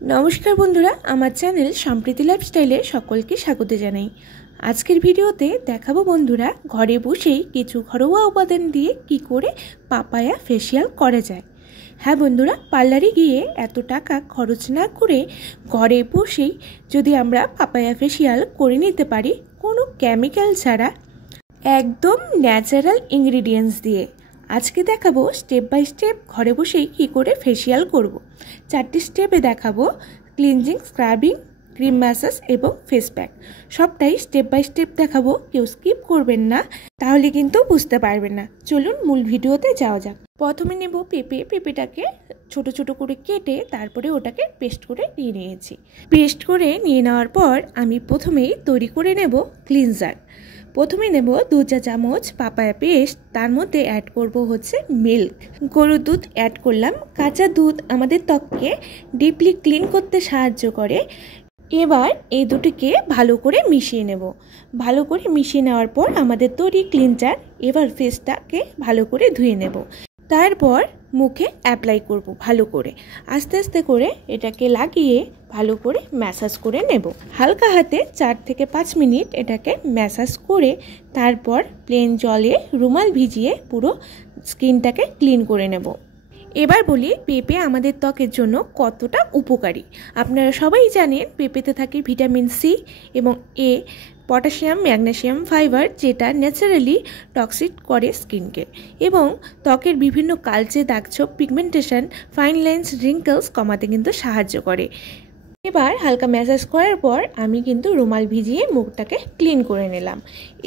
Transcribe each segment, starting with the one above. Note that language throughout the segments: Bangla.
नमस्कार बंधुरा आमार चैनल सम्प्रीति लाइफस्टाइले सकलके स्वागत जानाई। आजकेर भिडियोते देखाबो बंधुरा घरे बसेई किछु घरोया उपादान दिए कि करे पापाया फेशियल करा जाए। हाँ बंधुरा पार्लारे गिये एत टाका खरच ना करे घरे बसेई यदि आमरा पापाया फेशियल करे निते पारी कोनो केमिकल छाड़ा एकदम न्याचाराल इनग्रेडियेंट्स दिए। आज के देखाबो स्टेप बाई स्टेप घरे बसेई कि करे फेशियल करब। 4टी स्टेपे देखाबो क्लिनजिंग, स्क्राबिंग, क्रीम मैसाज एवं फेस पैक सबटाई स्टेप बाई स्टेप देखाबो। केउ स्किप करबेन ना ताहले किन्तु बुझते पारबेन ना। चलुन मूल भिडियोते जाओया जाक। प्रथमे नेब पेঁপেটাকে छोटो छोटो करे केटे तारपरे ओटाके पेस्ट करे निये निয়েছি। पेस्ट करे निये नेওয়ার पर आमी प्रथमेই तैरी करे नेब क्लिनजार। प्रथमे नेब 2 चा चामच पापाया पेस्ट, तार मध्य ऐड करब होच्छे मिल्क। गरुर दूध ऐड करलाम। काँचा दूध आमादेर त्वकके डिपली क्लिन करते साहाज्य करे। एबार এই দুটিকে ভালো করে মিশিয়ে নেব। ভালো করে মিশিয়ে নেওয়ার পর আমাদের তৈরি ক্লিনজার। এবার ফেসটাকে ভালো করে ধুয়ে নেব। তারপর মুখে অ্যাপ্লাই করব ভালো করে। আস্তে আস্তে করে এটাকে লাগিয়ে ভালো করে ম্যাসাজ করে নেব। হালকা হাতে 4 থেকে 5 মিনিট এটাকে ম্যাসাজ করে তারপর প্লেন জলে রুমাল ভিজিয়ে পুরো স্কিনটাকে ক্লিন করে নেব। এবার বলি পেঁপে আমাদের ত্বকের জন্য কতটা উপকারী। আপনারা সবাই জানেন পেঁপেতে থাকে ভিটামিন সি এবং এ, পটাশিয়াম, ম্যাগনেসিয়াম, ফাইবার, যেটা ন্যাচারালি টক্সিক করে স্কিনকে এবং ত্বকের বিভিন্ন কালচে দাগছোপ, পিগমেন্টেশন, ফাইন লাইন্স, রিঙ্কলস কমাতে কিন্তু সাহায্য করে। এবার হালকা ম্যাসাজ করার পর আমি কিন্তু রুমাল ভিজিয়ে মুখটাকে ক্লিন করে নিলাম।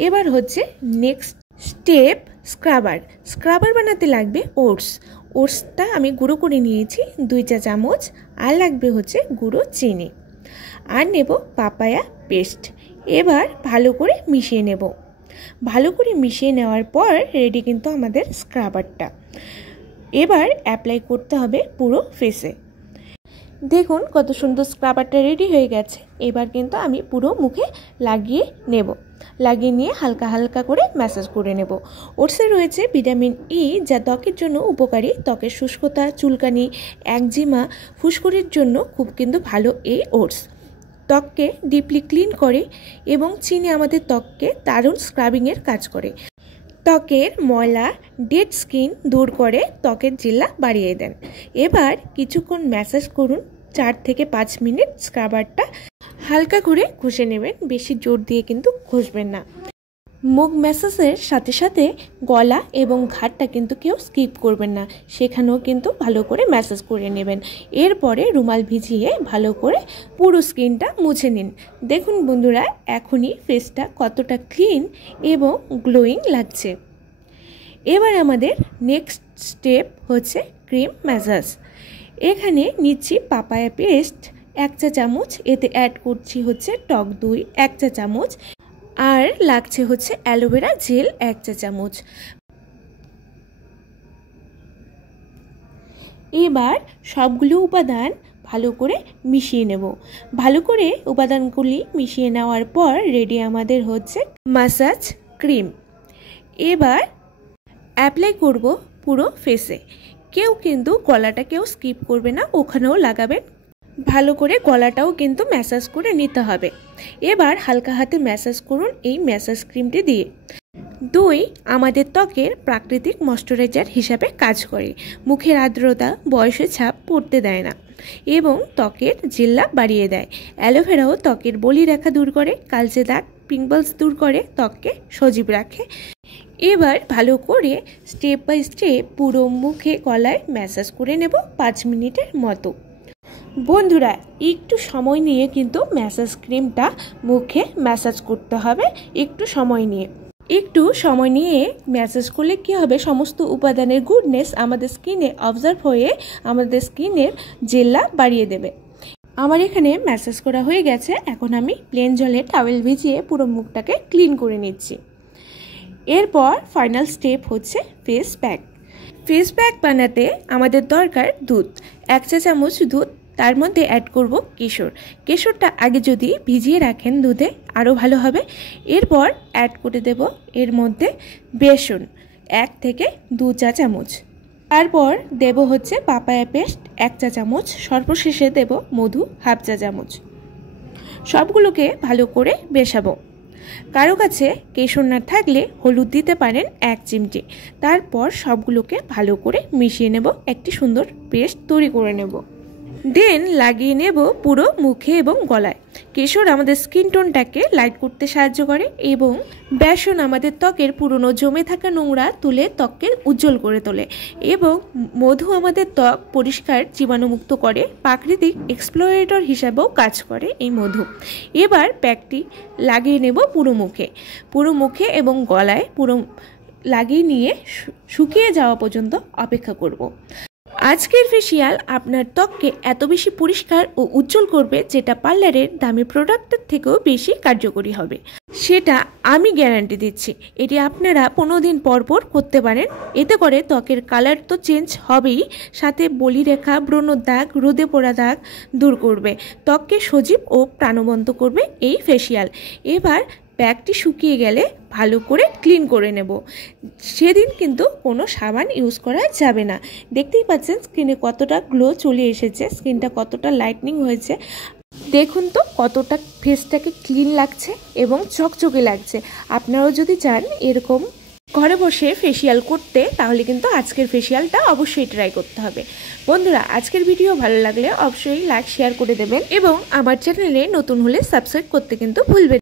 এবার হচ্ছে নেক্সট স্টেপ স্ক্রাবার। স্ক্রাবার বানাতে লাগবে ওটস। ওটসটা আমি গুঁড়ো করে নিয়েছি 2 চা চামচ। আর লাগবে হচ্ছে গুঁড়ো চিনি আর নেব পাপায়া পেস্ট। এবার ভালো করে মিশিয়ে নেব। ভালো করে মিশিয়ে নেওয়ার পর রেডি কিন্তু আমাদের স্ক্রাবারটা। এবার অ্যাপ্লাই করতে হবে পুরো ফেসে। দেখুন কত সুন্দর স্ক্রাবারটা রেডি হয়ে গেছে। এবার কিন্তু আমি পুরো মুখে লাগিয়ে নেব। লাগিয়ে নিয়ে হালকা হালকা করে ম্যাসাজ করে নেব। ওটসে রয়েছে ভিটামিন ই, যা ত্বকের জন্য উপকারী। ত্বকের শুষ্কতা, চুলকানি, একজিমা, ফুসকুড়ির জন্য খুব কিন্তু ভালো এই ওটস। ত্বককে ডিপলি ক্লিন করে এবং চিনি আমাদের ত্বককে দারুণ স্ক্রাবিংয়ের কাজ করে। ত্বকের ময়লা, ডেড স্কিন দূর করে, ত্বকের জিল্লা বাড়িয়ে দেন। এবার কিছুক্ষণ ম্যাসাজ করুন 4 থেকে 5 মিনিট। স্ক্রাবারটা হালকা করে ঘষে নেবেন, বেশি জোর দিয়ে কিন্তু ঘষবেন না। মুখ ম্যাসাজের সাথে সাথে গলা এবং ঘাড়টা কিন্তু কেউ স্কিপ করবেন না, সেখানেও কিন্তু ভালো করে ম্যাসাজ করে নেবেন। এরপরে রুমাল ভিজিয়ে ভালো করে পুরো স্কিনটা মুছে নিন। দেখুন বন্ধুরা এখনই ফেসটা কতটা ক্লিন এবং গ্লোয়িং লাগছে। এবার আমাদের নেক্সট স্টেপ হচ্ছে ক্রিম ম্যাসাজ। এখানে নিচ্ছি পাপায়া পেস্ট 1 চা চামচ, এতে অ্যাড করছি হচ্ছে টক দই 1 চা চামচ আর লাগছে হচ্ছে অ্যালোভেরা জেল 1 চা চামচ। এবার সবগুলো উপাদান ভালো করে মিশিয়ে নেব। ভালো করে উপাদানগুলি মিশিয়ে নেওয়ার পর রেডি আমাদের হচ্ছে ম্যাসাজ ক্রিম। এবার অ্যাপ্লাই করব পুরো ফেসে। কেউ কিন্তু গলাটাকেও স্কিপ করবে না, ওখানেও লাগাবেন। ভালো করে গলাটাও কিন্তু ম্যাসাজ করে নিতে হবে। এবার হালকা হাতে ম্যাসাজ করুন এই ম্যাসাজ ক্রিমটি দিয়ে। দই আমাদের ত্বকের প্রাকৃতিক ময়শ্চারাইজার হিসাবে কাজ করে। মুখের আর্দ্রতা, বয়সের ছাপ পড়তে দেয় না এবং ত্বকের জিল্লা বাড়িয়ে দেয়। অ্যালোভেরাও ত্বকের বলিরেখা দূর করে, কালচে দাগ, পিম্পলস দূর করে, ত্বককে সজীব রাখে। এবার ভালো করে স্টেপ বাই স্টেপ পুরো মুখে গলায় ম্যাসাজ করে নেব 5 মিনিটের মতো। বন্ধুরা একটু সময় নিয়ে কিন্তু ম্যাসাজ ক্রিমটা মুখে ম্যাসাজ করতে হবে। একটু সময় নিয়ে ম্যাসাজ করলে কি হবে, সমস্ত উপাদানের গুডনেস আমাদের স্কিনে অবজার্ভ হয়ে আমাদের স্কিনের জেল্লা বাড়িয়ে দেবে। আমার এখানে ম্যাসাজ করা হয়ে গেছে। এখন আমি প্লেন জলে টাওয়েল ভিজিয়ে পুরো মুখটাকে ক্লিন করে নিচ্ছি। এরপর ফাইনাল স্টেপ হচ্ছে ফেস প্যাক। ফেস প্যাক বানাতে আমাদের দরকার দুধ 1 চা চামচ দুধ, তার মধ্যে অ্যাড করব কেশর। কেশরটা আগে যদি ভিজিয়ে রাখেন দুধে আরও ভালো হবে। এরপর অ্যাড করে দেব এর মধ্যে বেসন 1 থেকে 2 চা চামচ। তারপর দেব হচ্ছে পাপায়া পেস্ট 1 চা চামচ, সর্বশেষে দেব মধু 1/2 চা চামচ। সবগুলোকে ভালো করে মেশাবো। কারো কাছে কেশর না থাকলে হলুদ দিতে পারেন 1 চিমটি। তারপর সবগুলোকে ভালো করে মিশিয়ে নেব, একটি সুন্দর পেস্ট তৈরি করে নেব। দেন লাগিয়ে নেব পুরো মুখে এবং গলায়। কেশর আমাদের স্কিন টোনটাকে লাইট করতে সাহায্য করে এবং বেসন আমাদের ত্বকের পুরনো জমে থাকা নোংরা তুলে ত্বককে উজ্জ্বল করে তোলে এবং মধু আমাদের ত্বক পরিষ্কার জীবাণুমুক্ত করে, প্রাকৃতিক এক্সপ্লোরেটর হিসাবেও কাজ করে এই মধু। এবার প্যাকটি লাগিয়ে নেব পুরো মুখে এবং গলায় পুরো লাগিয়ে নিয়ে শুকিয়ে যাওয়া পর্যন্ত অপেক্ষা করব। আজকের ফেসিয়াল আপনার ত্বককে এত বেশি পরিষ্কার ও উজ্জ্বল করবে যেটা পার্লারের দামি প্রোডাক্টের থেকেও বেশি কার্যকরী হবে, সেটা আমি গ্যারান্টি দিচ্ছি। এটি আপনারা 15 দিন পর পর করতে পারেন। এতে করে ত্বকের কালার তো চেঞ্জ হবেই, সাথে বলিরেখা, ব্রণর দাগ, রোদে পোড়া দাগ দূর করবে, ত্বককে সজীব ও প্রাণবন্ত করবে এই ফেসিয়াল। এবার প্যাকটি শুকিয়ে গেলে ভালো করে ক্লিন করে নেব। সেদিন কিন্তু কোনো সাবান ইউজ করা যাবে না। দেখতেই পাচ্ছেন স্কিনে কতটা গ্লো চলে এসেছে, স্কিনটা কতটা লাইটনিং হয়েছে। দেখুন তো কতটা ফেসটাকে ক্লিন লাগছে এবং চকচকে লাগছে। আপনারাও যদি চান এরকম ঘরে বসে ফেসিয়াল করতে, তাহলে কিন্তু আজকের ফেসিয়ালটা অবশ্যই ট্রাই করতে হবে। বন্ধুরা, আজকের ভিডিও ভালো লাগলে অবশ্যই লাইক শেয়ার করে দেবেন এবং আমার চ্যানেলে নতুন হলে সাবস্ক্রাইব করতে কিন্তু ভুলবেন।